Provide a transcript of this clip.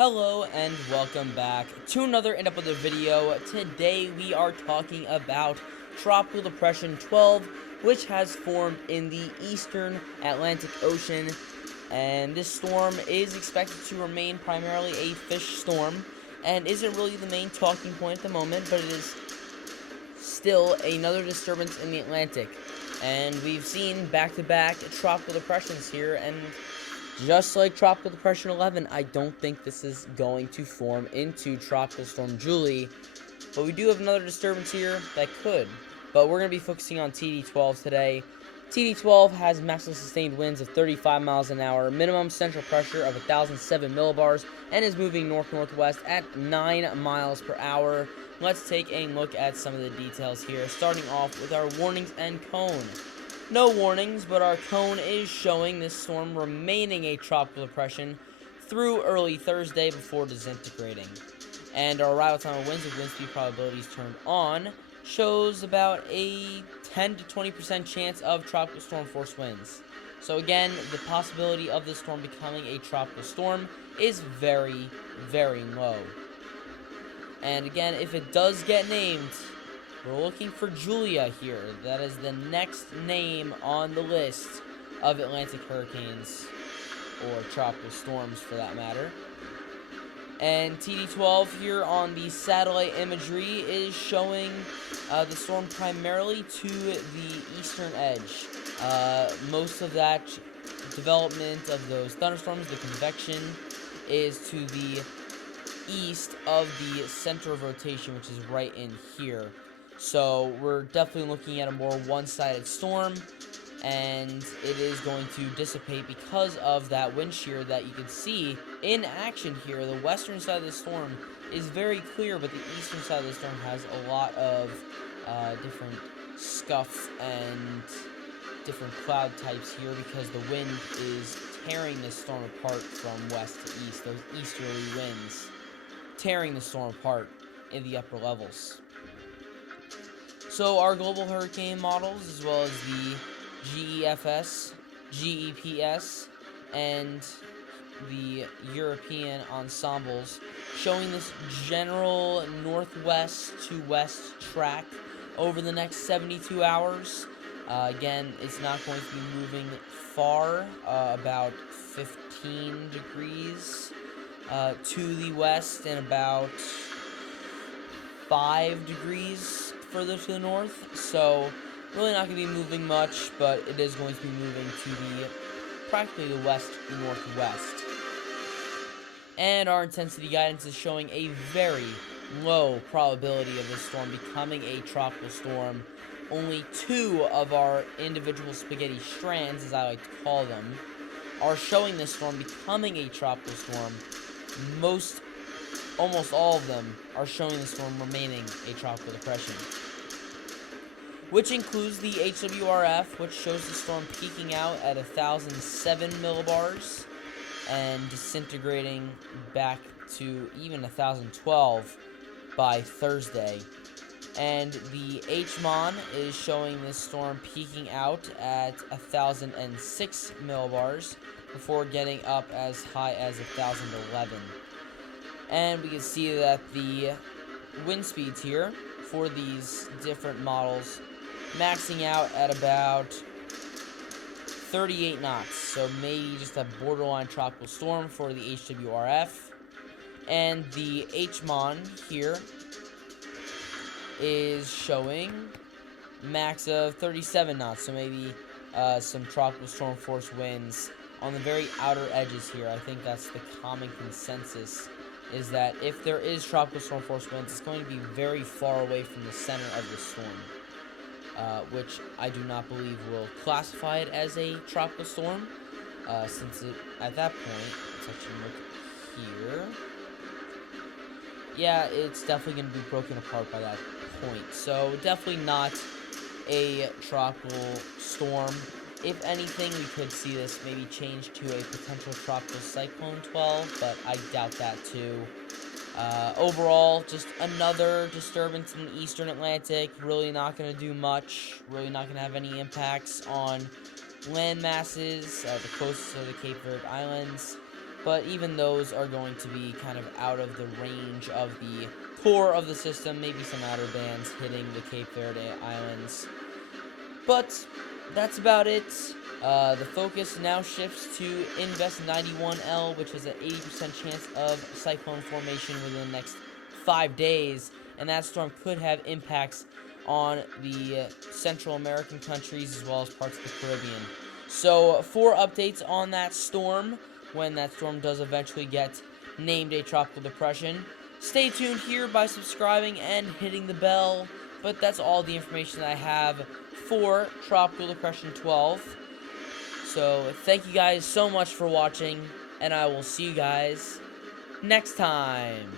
Hello and welcome back to another end up with a video. Today we are talking about Tropical Depression 12, which has formed in the eastern Atlantic Ocean, and this storm is expected to remain primarily a fish storm and isn't really the main talking point at the moment, but it is still another disturbance in the Atlantic. And we've seen back-to-back tropical depressions here, and just like Tropical Depression 11, I don't think this is going to form into Tropical Storm Julie, but we do have another disturbance here that could. But we're going to be focusing on TD12 today. TD12 has maximum sustained winds of 35 miles an hour, minimum central pressure of 1,007 millibars, and is moving north-northwest at 9 miles per hour. Let's take a look at some of the details here, starting off with our warnings and cone. No warnings, but our cone is showing this storm remaining a tropical depression through early Thursday before disintegrating. And our arrival time of winds with wind speed probabilities turned on shows about a 10 to 20% chance of tropical storm force winds. So again, the possibility of this storm becoming a tropical storm is very, very low. And again, if it does get named, we're looking for Julia here. That is the next name on the list of Atlantic hurricanes, or tropical storms for that matter. And TD12 here on the satellite imagery is showing the storm primarily to the eastern edge. Most of that development of those thunderstorms, the convection, is to the east of the center of rotation, which is right in here. So we're definitely looking at a more one-sided storm, and it is going to dissipate because of that wind shear that you can see in action here. The western side of the storm is very clear, but the eastern side of the storm has a lot of different scuff and different cloud types here because the wind is tearing this storm apart from west to east. Those easterly winds tearing the storm apart in the upper levels. So our global hurricane models, as well as the GEFS, GEPS, and the European ensembles, showing this general northwest to west track over the next 72 hours. Again, it's not going to be moving far, about 15 degrees to the west and about 5 degrees further to the north, so really not going to be moving much, but it is going to be moving to the practically the west-northwest. And our intensity guidance is showing a very low probability of this storm becoming a tropical storm. Only 2 of our individual spaghetti strands, as I like to call them, are showing this storm becoming a tropical storm. Almost all of them are showing the storm remaining a tropical depression, which includes the HWRF, which shows the storm peaking out at 1,007 millibars and disintegrating back to even 1,012 by Thursday. And the HMON is showing this storm peaking out at 1,006 millibars before getting up as high as 1,011. And we can see that the wind speeds here for these different models maxing out at about 38 knots, so maybe just a borderline tropical storm for the HWRF. And the HMON here is showing max of 37 knots, so maybe some tropical storm force winds on the very outer edges here. I think that's the common consensus, is that if there is tropical storm force winds, it's going to be very far away from the center of the storm, which I do not believe will classify it as a tropical storm, since at that point, let's actually look here. Yeah, it's definitely going to be broken apart by that point, so definitely not a tropical storm. If anything, we could see this maybe change to a potential tropical cyclone 12, but I doubt that too. Overall, just another disturbance in the eastern Atlantic. Really not going to do much. Really not going to have any impacts on land masses, the coasts of the Cape Verde Islands. but even those are going to be kind of out of the range of the core of the system. Maybe some outer bands hitting the Cape Verde Islands. But that's about it. The focus now shifts to Invest 91L, which has an 80% chance of cyclone formation within the next 5 days. And that storm could have impacts on the Central American countries as well as parts of the Caribbean. So, for updates on that storm, when that storm does eventually get named a tropical depression, stay tuned here by subscribing and hitting the bell. But that's all the information that I have for Tropical Depression 12. So, thank you guys so much for watching, and I will see you guys next time.